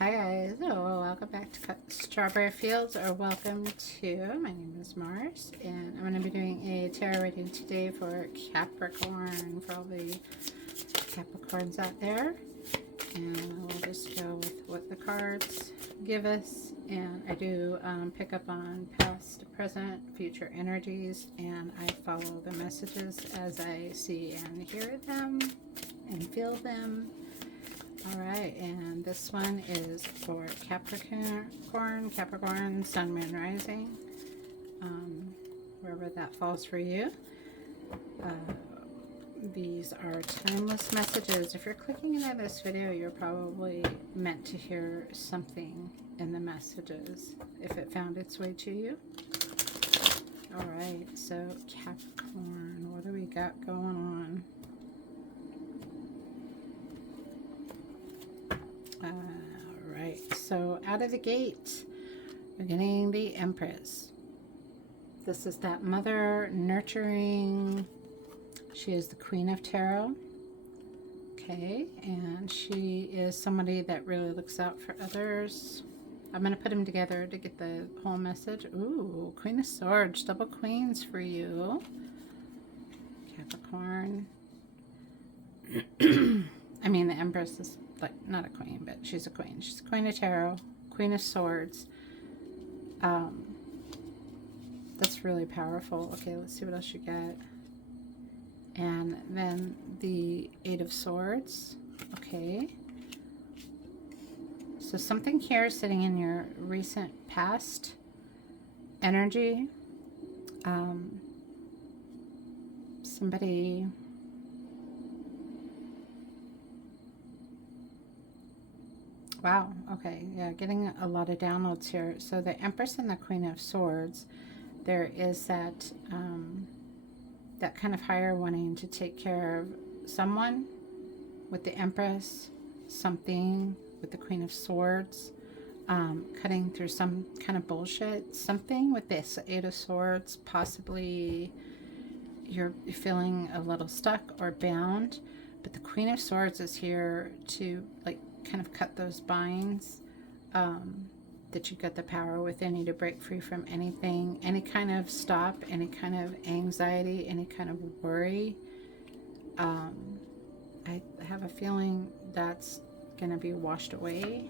Hi guys, welcome back to Strawberry Fields, or welcome to, my name is Mars, and I'm going to be doing a tarot reading today for Capricorn, for all the Capricorns out there, and we'll just go with what the cards give us, and I do pick up on past, present, future energies, and I follow the messages as I see and hear them and feel them. Alright, and this one is for Capricorn, Sun, Moon, Rising, wherever that falls for you. These are timeless messages. If you're clicking into this video, you're probably meant to hear something in the messages, if it found its way to you. Alright, so Capricorn, what do we got going on? Alright, so out of the gate, we're getting the Empress. This is that mother, nurturing. She is the Queen of Tarot. Okay, and she is somebody that really looks out for others. I'm going to put them together to get the whole message. Ooh, Queen of Swords, double queens for you, Capricorn. I mean, the Empress is like not a queen, but she's a queen. She's a Queen of Tarot, Queen of Swords. That's really powerful. Okay, let's see what else you got. And then the Eight of Swords. Okay. So something here is sitting in your recent past energy. Somebody... Wow, okay, yeah, getting a lot of downloads here. So the Empress and the Queen of Swords, there is that that kind of higher wanting to take care of someone with the Empress, something with the Queen of Swords, cutting through some kind of bullshit, something with this Eight of Swords. Possibly you're feeling a little stuck or bound, but the Queen of Swords is here to like kind of cut those binds, that you've got the power within you to break free from anything, any kind of stop, any kind of anxiety, any kind of worry. I have a feeling that's going to be washed away.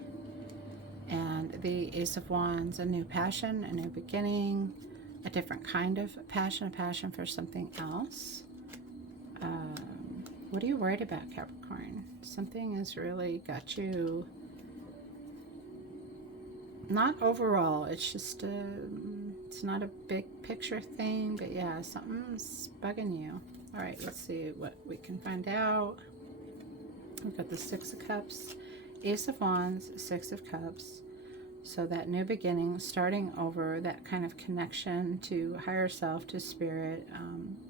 And the Ace of Wands, a new passion, a new beginning, a different kind of passion, a passion for something else. What are you worried about, Capricorn? Something has really got you, not overall, it's just it's not a big picture thing, but yeah, something's bugging you. All right, let's see what we can find out. We've got the Six of Cups, Ace of Wands, Six of Cups. So that new beginning, starting over, that kind of connection to higher self, to spirit,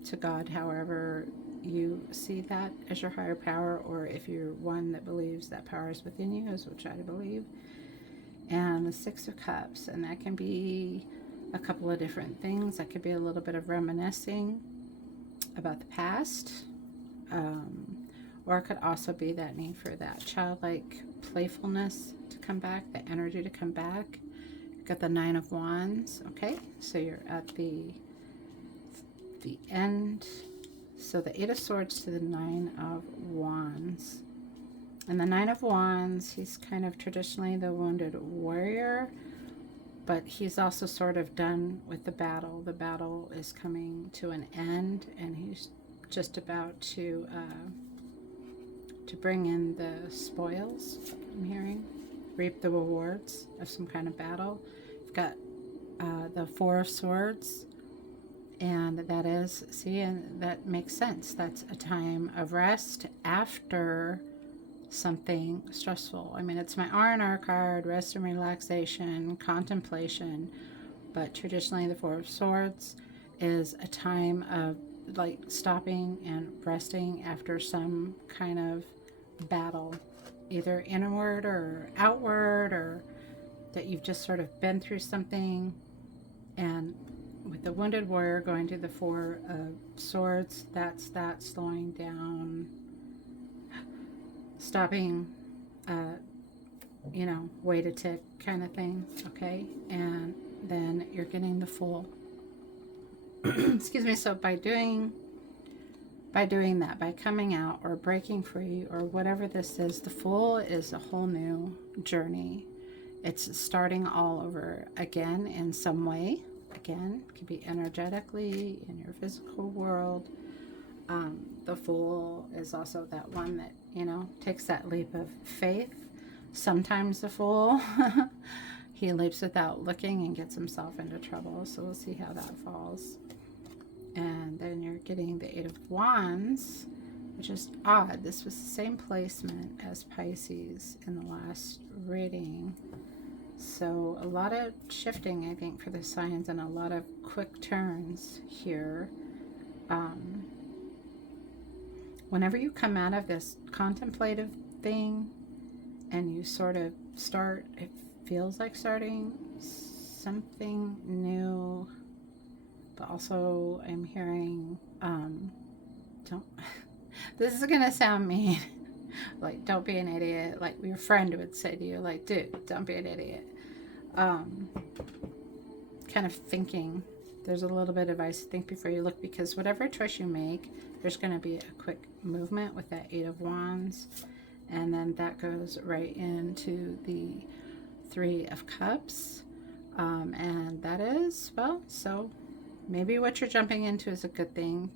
to God, however you see that as your higher power, or if you're one that believes that power is within you, is which I believe. And the Six of Cups, and that can be a couple of different things. That could be a little bit of reminiscing about the past, or it could also be that need for that childlike playfulness to come back, the energy to come back. You've got the Nine of Wands. Okay, so you're at the end. So the Eight of Swords to the Nine of Wands. And the Nine of Wands, he's kind of traditionally the wounded warrior, but he's also sort of done with the battle. The battle is coming to an end, and he's just about to bring in the spoils, I'm hearing, reap the rewards of some kind of battle. You've got the Four of Swords. And that is, see, and that makes sense. That's a time of rest after something stressful. I mean, it's my R&R card, rest and relaxation, contemplation. But traditionally, the Four of Swords is a time of like stopping and resting after some kind of battle, either inward or outward, or that you've just sort of been through something. And with the wounded warrior going to the Four of Swords, that's that slowing down, stopping, you know, wait a tick kind of thing, okay? And then you're getting the Fool. Excuse me. So by doing that, by coming out or breaking free or whatever this is, the Fool is a whole new journey. It's starting all over again in some way. Again, it could be energetically in your physical world. The Fool is also that one that, you know, takes that leap of faith. Sometimes the Fool, he leaps without looking and gets himself into trouble. So we'll see how that falls. And then you're getting the Eight of Wands, which is odd. This was the same placement as Pisces in the last reading. So a lot of shifting, I think, for the signs, and a lot of quick turns here. Whenever you come out of this contemplative thing and you sort of start, it feels like starting something new. But also I'm hearing, don't, this is going to sound mean, like, don't be an idiot, like your friend would say to you, like, dude, don't be an idiot. Kind of thinking, there's a little bit of advice, think before you look, because whatever choice you make, there's going to be a quick movement with that Eight of Wands. And then that goes right into the Three of Cups. And that is, well, so maybe what you're jumping into is a good thing.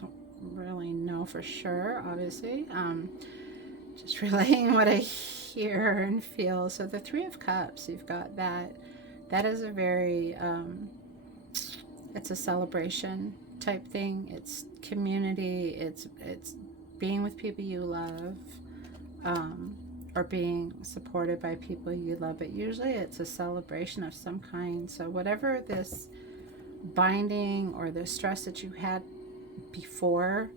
Don't really know for sure, obviously. Just relaying what I hear and feel. So the Three of Cups, you've got that. That is a very, it's a celebration type thing. It's community. It's being with people you love, or being supported by people you love. But usually it's a celebration of some kind. So whatever this binding or the stress that you had before,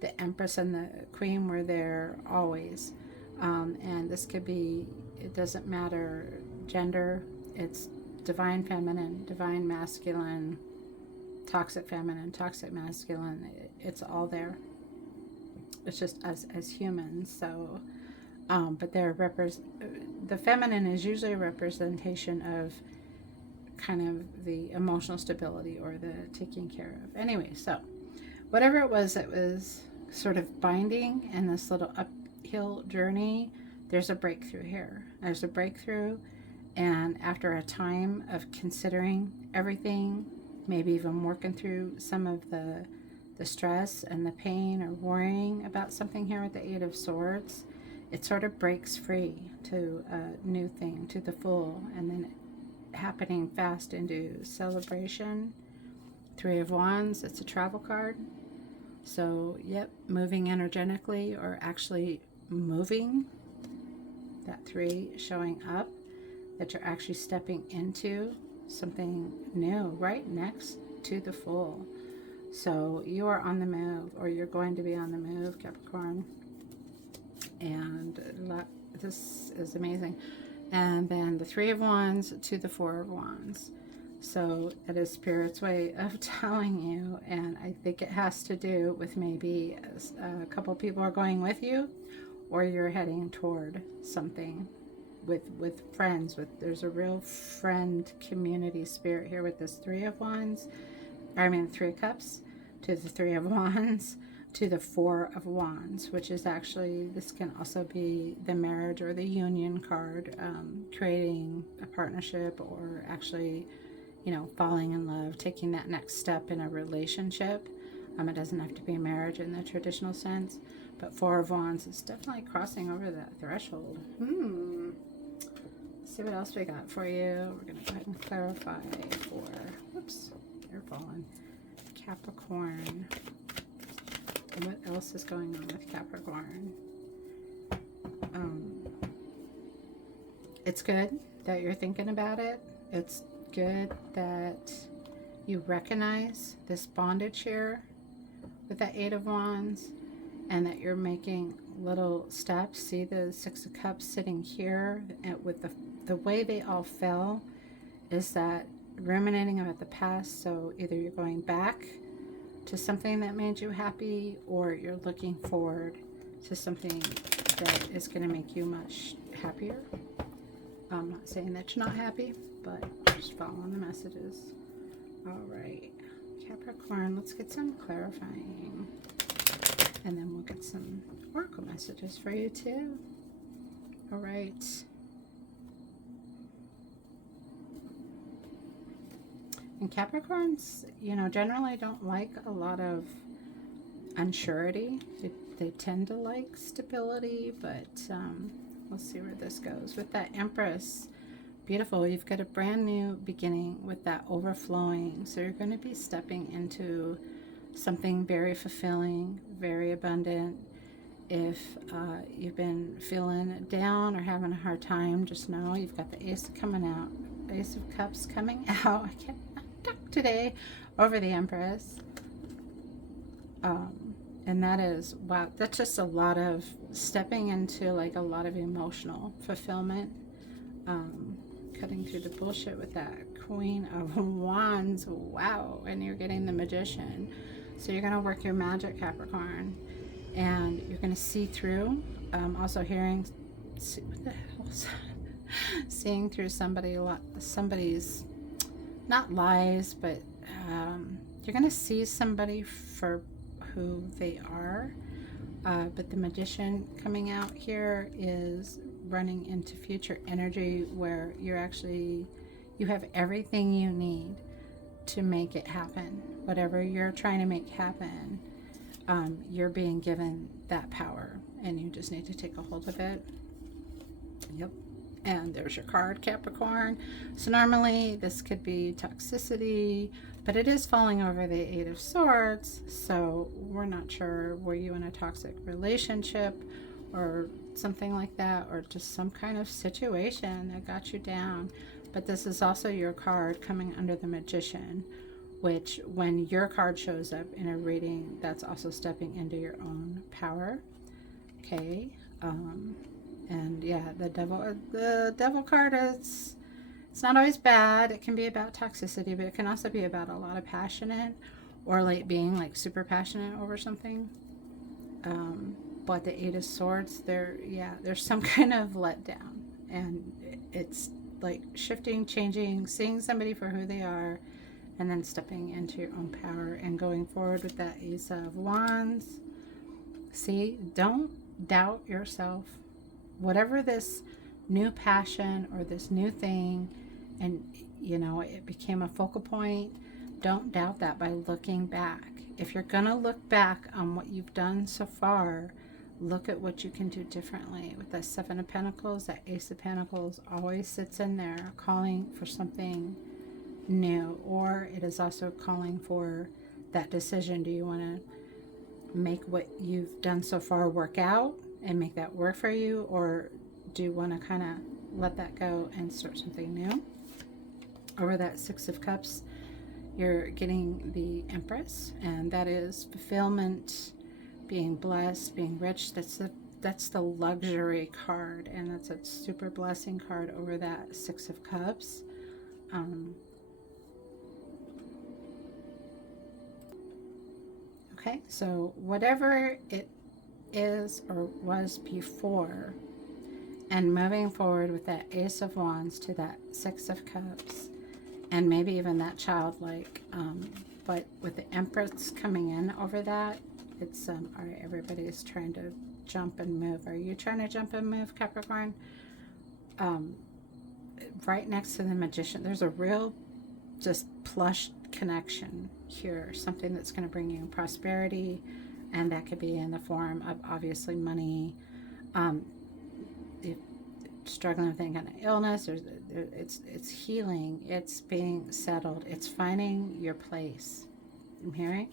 the Empress and the Queen were there always. And this could be, it doesn't matter gender, it's divine feminine, divine masculine, toxic feminine, toxic masculine. It's all there. It's just us as humans. So, but the feminine is usually a representation of kind of the emotional stability or the taking care of. Anyway, so whatever it was sort of binding in this little uphill journey, there's a breakthrough here. There's a breakthrough, and after a time of considering everything, maybe even working through some of the stress and the pain or worrying about something here with the Eight of Swords, it sort of breaks free to a new thing, to the Fool, and then happening fast into celebration. Three of Wands, it's a travel card. So, yep, moving energetically or actually moving. That three showing up, that you're actually stepping into something new right next to the Fool. So you are on the move, or you're going to be on the move, Capricorn. And this is amazing. And then the Three of Wands to the Four of Wands. So that is Spirit's way of telling you, and I think it has to do with maybe a couple people are going with you, or you're heading toward something with friends. There's a real friend community spirit here with this Three of Wands. Three of Cups to the Three of Wands to the Four of Wands, which is actually, this can also be the marriage or the union card, creating a partnership, or actually, you know, falling in love, taking that next step in a relationship. It doesn't have to be marriage in the traditional sense, but Four of Wands is definitely crossing over that threshold. Let's see what else we got for you. We're going to go ahead and clarify for, whoops, you're falling, Capricorn. And what else is going on with Capricorn? It's good that you're thinking about it. It's good that you recognize this bondage here with that Eight of Wands, and that you're making little steps. See the Six of Cups sitting here, and with the way they all fell is that ruminating about the past. So either you're going back to something that made you happy, or you're looking forward to something that is going to make you much happier. I'm not saying that you're not happy, but just following the messages. All right, Capricorn, let's get some clarifying. And then we'll get some oracle messages for you too. All right. And Capricorns, you know, generally don't like a lot of unsurety. They tend to like stability, but we'll see where this goes. With that Empress, beautiful. You've got a brand new beginning with that overflowing. So you're going to be stepping into something very fulfilling, very abundant. If you've been feeling down or having a hard time, just know you've got the Ace coming out. Ace of Cups coming out. I can't talk today over the Empress. And that is, wow, that's just a lot of stepping into like a lot of emotional fulfillment. Cutting through the bullshit with that Queen of Wands. Wow. And you're getting the Magician. So you're going to work your magic, Capricorn. And you're going to see through. Also hearing, what the hell? Seeing through somebody's, not lies, but you're going to see somebody for who they are. But the Magician coming out here is running into future energy where you have everything you need to make it happen. Whatever you're trying to make happen, you're being given that power, and you just need to take a hold of it. Yep. And there's your card, Capricorn. So normally this could be toxicity, but it is falling over the Eight of Swords. So we're not sure, were you in a toxic relationship or something like that, or just some kind of situation that got you down. But this is also your card coming under the Magician, which when your card shows up in a reading, that's also stepping into your own power. Okay. And yeah, the devil card is, it's not always bad. It can be about toxicity, but it can also be about a lot of passionate, or like being like super passionate over something. But the Eight of Swords, there's some kind of letdown, and it's like shifting, changing, seeing somebody for who they are, and then stepping into your own power and going forward with that Ace of Wands. See, don't doubt yourself. Whatever this new passion or this new thing, and you know, it became a focal point, don't doubt that by looking back. If you're going to look back on what you've done so far, look at what you can do differently. With the Seven of Pentacles, that Ace of Pentacles always sits in there calling for something new, or it is also calling for that decision. Do you want to make what you've done so far work out and make that work for you, or do you want to kind of let that go and start something new? Over that Six of Cups, you're getting the Empress, and that is fulfillment, being blessed, being rich. That's the luxury card, and that's a super blessing card over that Six of Cups. Okay, so whatever it is or was before, and moving forward with that Ace of Wands to that Six of Cups, and maybe even that childlike, but with the Empress coming in over that, it's all right, everybody's trying to jump and move. Are you trying to jump and move, Capricorn? Right next to the Magician, there's a real just plush connection here, something that's going to bring you prosperity, and that could be in the form of obviously money. If struggling with any kind of illness, it's healing, it's being settled, it's finding your place. I'm hearing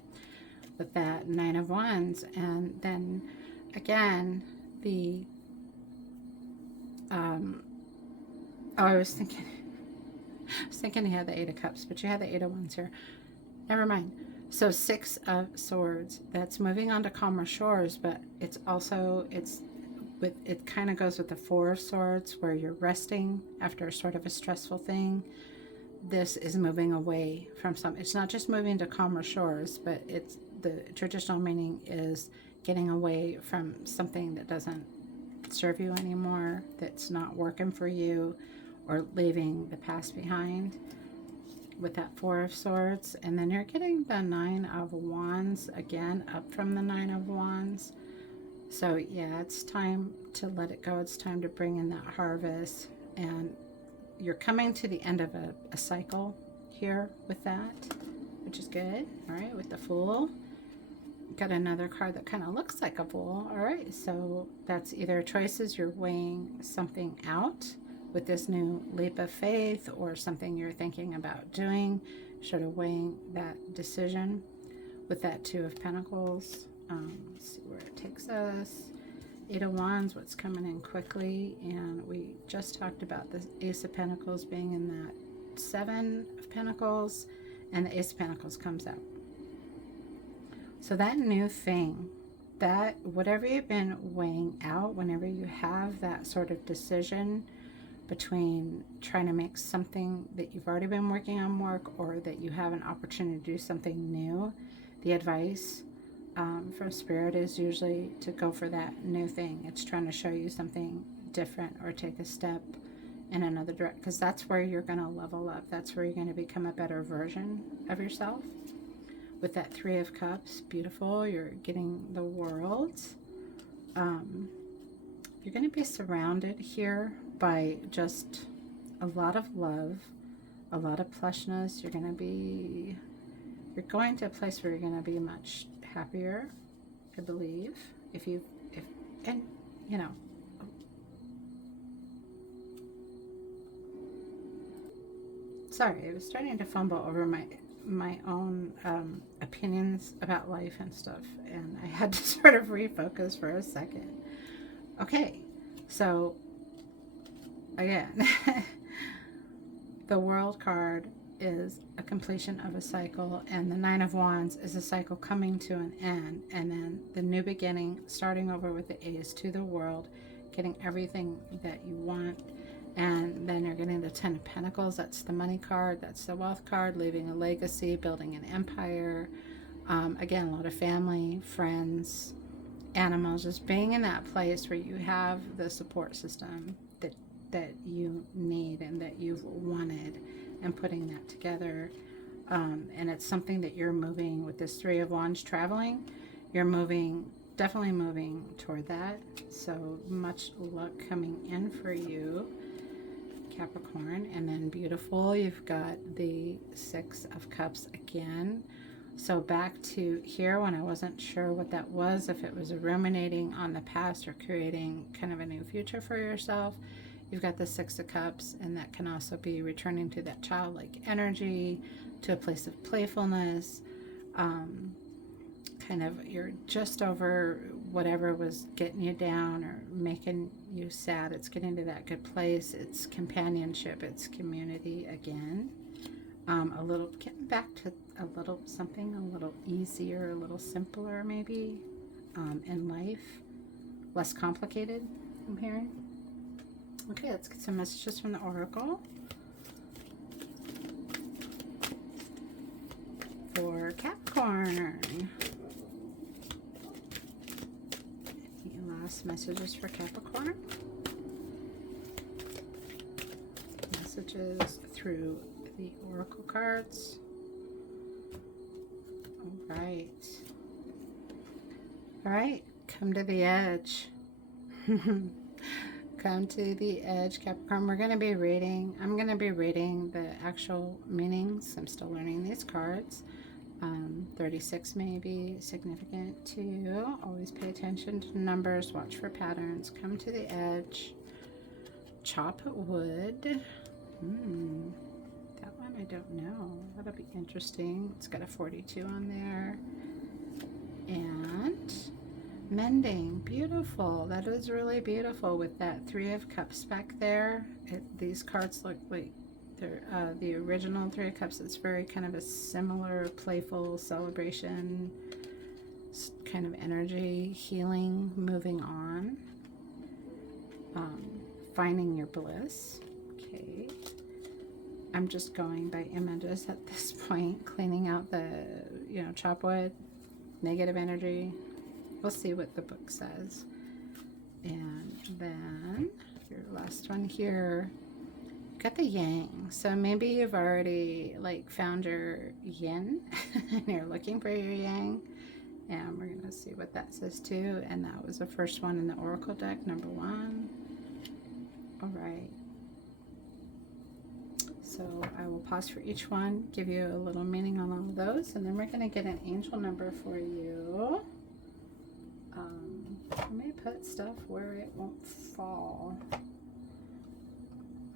with that Nine of Wands, and then again the I was thinking you had the Eight of Cups, but you had the Eight of Wands here. Never mind. So Six of Swords, that's moving on to calmer shores, but it kind of goes with the Four of Swords, where you're resting after sort of a stressful thing. This is moving away from it's not just moving to calmer shores, but it's the traditional meaning is getting away from something that doesn't serve you anymore, that's not working for you, or leaving the past behind with that Four of Swords. And then you're getting the Nine of Wands again, up from the Nine of Wands. So yeah, it's time to let it go. It's time to bring in that harvest. And you're coming to the end of a cycle here with that, which is good. All right, with the Fool. Got another card that kind of looks like a Fool. All right, so that's either choices, you're weighing something out with this new leap of faith, or something you're thinking about doing, sort of weighing that decision with that Two of Pentacles. Let's see where it takes us. Eight of Wands, what's coming in quickly, and we just talked about the Ace of Pentacles being in that Seven of Pentacles, and the Ace of Pentacles comes out. So that new thing, that whatever you've been weighing out, whenever you have that sort of decision between trying to make something that you've already been working on work, or that you have an opportunity to do something new, the advice from Spirit is usually to go for that new thing. It's trying to show you something different, or take a step in another direction, because that's where you're going to level up. That's where you're going to become a better version of yourself. With that Three of Cups, beautiful. You're getting the World. You're going to be surrounded here by just a lot of love, a lot of plushness. You're going to a place where you're going to be much happier, I believe. And you know, sorry, I was starting to fumble over my own opinions about life and stuff, and I had to sort of refocus for a second. Okay, so again, the World card is a completion of a cycle, and the Nine of Wands is a cycle coming to an end, and then the new beginning, starting over with the Ace to the World, getting everything that you want. And then you're getting the Ten of Pentacles. That's the money card. That's the wealth card. Leaving a legacy, building an empire. Again, a lot of family, friends, animals. Just being in that place where you have the support system that you need and that you've wanted, and putting that together. And it's something that you're moving with this Three of Wands traveling. You're definitely moving toward that. So much luck coming in for you, Capricorn. And then beautiful, you've got the Six of Cups again. So back to here, when I wasn't sure what that was, if it was ruminating on the past or creating kind of a new future for yourself, you've got the Six of Cups, and that can also be returning to that childlike energy, to a place of playfulness. Kind of, you're just over whatever was getting you down or making you sad. It's getting to that good place. It's companionship. It's community again. Getting back to something a little easier, a little simpler maybe in life. Less complicated, I'm hearing. Okay, let's get some messages from the Oracle for Capricorn. Any last messages for Capricorn? Messages through the Oracle cards. All right. All right, come to the edge. Come to the edge, Capricorn. I'm going to be reading the actual meanings. I'm still learning these cards. 36 may be significant to you. Always pay attention to numbers. Watch for patterns. Come to the edge. Chop wood. That one I don't know. That'll be interesting. It's got a 42 on there. And mending. Beautiful. That is really beautiful with that Three of Cups back there. These cards look like they're the original Three of Cups. It's very kind of a similar playful celebration kind of energy, healing, moving on, finding your bliss. Okay. I'm just going by images at this point, cleaning out the, chop wood, negative energy. We'll see what the book says. And then your last one here, got the yang. So maybe you've already like found your yin and you're looking for your yang. And we're going to see what that says too. And that was the first one in the Oracle deck, number 1. All right. So I will pause for each one, give you a little meaning on all of those, and then we're going to get an angel number for you. I may put stuff where it won't fall.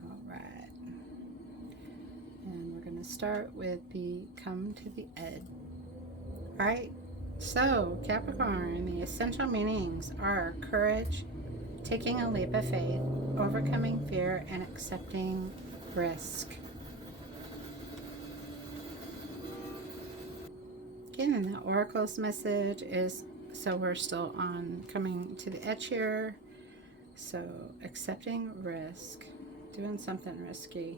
All right. And we're going to start with the come to the edge. All right. So Capricorn, the essential meanings are courage, taking a leap of faith, overcoming fear, and accepting risk. Again, and the Oracle's message is, so we're still on coming to the edge here. So accepting risk, doing something risky.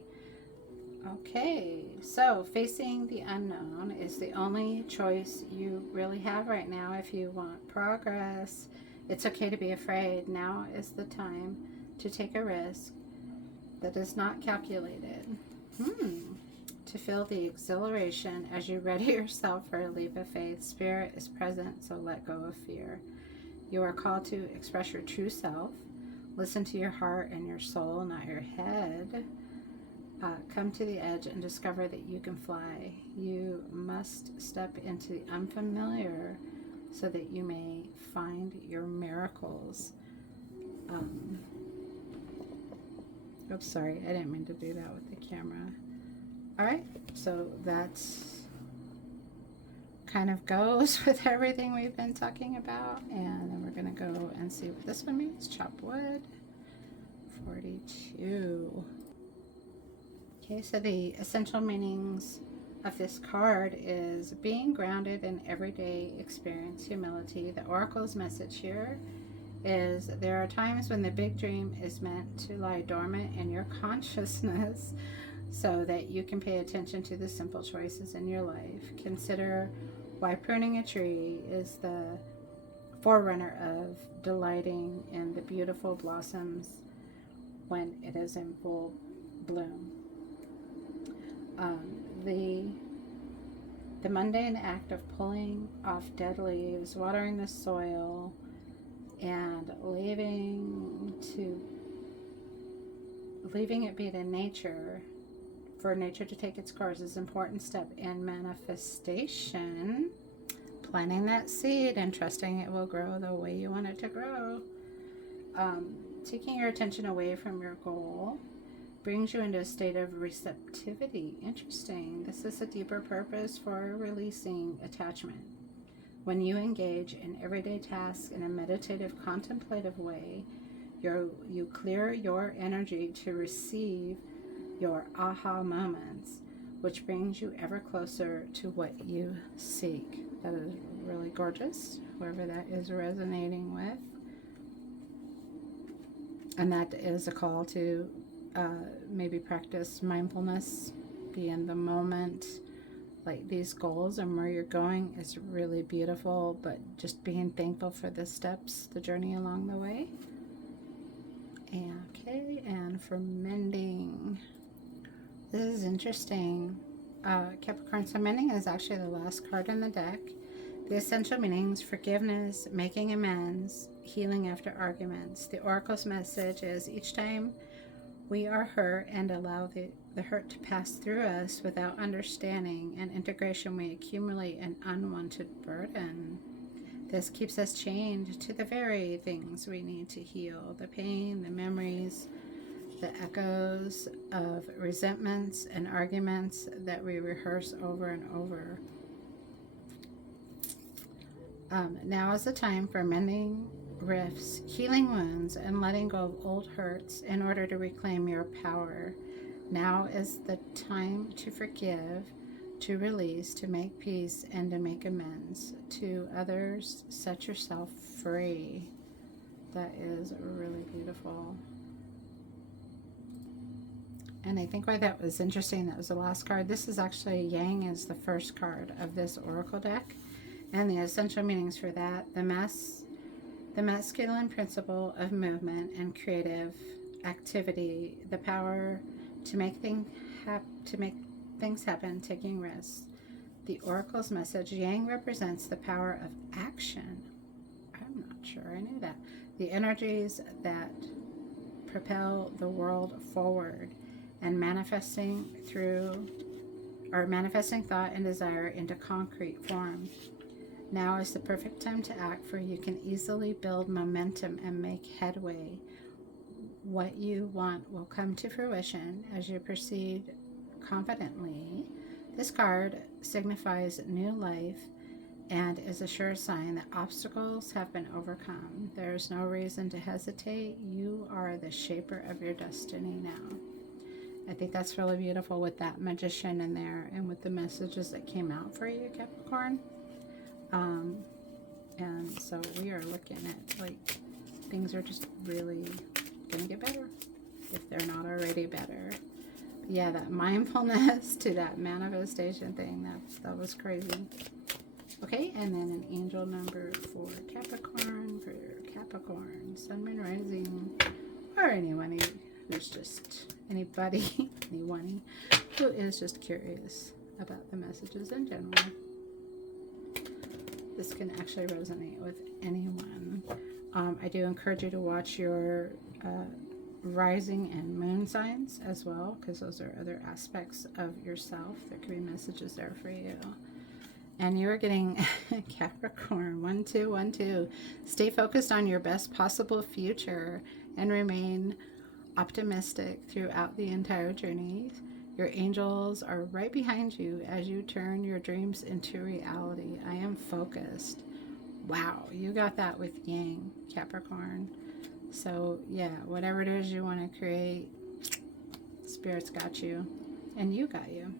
Okay, so facing the unknown is the only choice you really have right now if you want progress. It's okay to be afraid. Now is the time to take a risk that is not calculated. To feel the exhilaration as you ready yourself for a leap of faith. Spirit is present, so let go of fear. You are called to express your true self. Listen to your heart and your soul, not your head. Come to the edge and discover that you can fly. You must step into the unfamiliar so that you may find your miracles. Oops, sorry, I didn't mean to do that with the camera. All right, so that's kind of goes with everything we've been talking about. And then we're going to go and see what this one means. Chop wood. 42. Okay, so the essential meanings of this card is being grounded in everyday experience, humility. The Oracle's message here is there are times when the big dream is meant to lie dormant in your consciousness so that you can pay attention to the simple choices in your life. Consider why pruning a tree is the forerunner of delighting in the beautiful blossoms when it is in full bloom. The mundane act of pulling off dead leaves, watering the soil, and leaving it be to nature, for nature to take its course, is an important step in manifestation. Planting that seed and trusting it will grow the way you want it to grow. Taking your attention away from your goal brings you into a state of receptivity. Interesting. This is a deeper purpose for releasing attachment. When you engage in everyday tasks in a meditative, contemplative way, you clear your energy to receive your aha moments, which brings you ever closer to what you seek. That is really gorgeous, whoever that is resonating with. And that is a call to maybe practice mindfulness, be in the moment. Like these goals and where you're going is really beautiful, but just being thankful for the steps, the journey along the way. Okay, and for mending, this is interesting. Capricorn, so mending is actually the last card in the deck. The essential meanings: forgiveness, making amends, healing after arguments. The Oracle's message is each time we are hurt and allow the hurt to pass through us without understanding and integration, we accumulate an unwanted burden. This keeps us chained to the very things we need to heal: the pain, the memories, the echoes of resentments and arguments that we rehearse over and over. Now is the time for mending rifts, healing wounds, and letting go of old hurts in order to reclaim your power. Now is the time to forgive, to release, to make peace, and to make amends. To others, set yourself free. That is really beautiful. And I think why that was interesting, that was the last card. This is actually Yang is the first card of this Oracle deck. And the essential meanings for that: the mess The masculine principle of movement and creative activity, the power to make things happen, taking risks. The oracle's message, Yang represents the power of action. I'm not sure I knew that. The energies that propel the world forward and manifesting thought and desire into concrete form. Now is the perfect time to act, for you can easily build momentum and make headway. What you want will come to fruition as you proceed confidently. This card signifies new life and is a sure sign that obstacles have been overcome. There is no reason to hesitate. You are the shaper of your destiny now. I think that's really beautiful with that Magician in there and with the messages that came out for you, Capricorn. And so we are looking at, like, things are just really going to get better if they're not already better. But yeah, that mindfulness to that manifestation thing, that was crazy. Okay, and then an angel number for Capricorn, Sun, Moon, Rising, or anyone who's just anybody, anyone who is just curious about the messages in general. This can actually resonate with anyone. I do encourage you to watch your rising and moon signs as well, because those are other aspects of yourself. There could be messages there for you. And you are getting Capricorn 1-2-1-2. Stay focused on your best possible future and remain optimistic throughout the entire journey. Your angels are right behind you as you turn your dreams into reality. I am focused. Wow, you got that with Yang, Capricorn. So yeah, whatever it is you want to create, Spirit's got you, and you got you,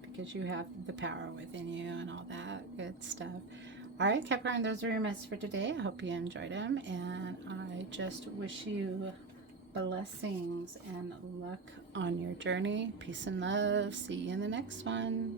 because you have the power within you and all that good stuff. All right, Capricorn, those are your messages for today. I hope you enjoyed them, and I just wish you blessings and luck on your journey. Peace and love. See you in the next one.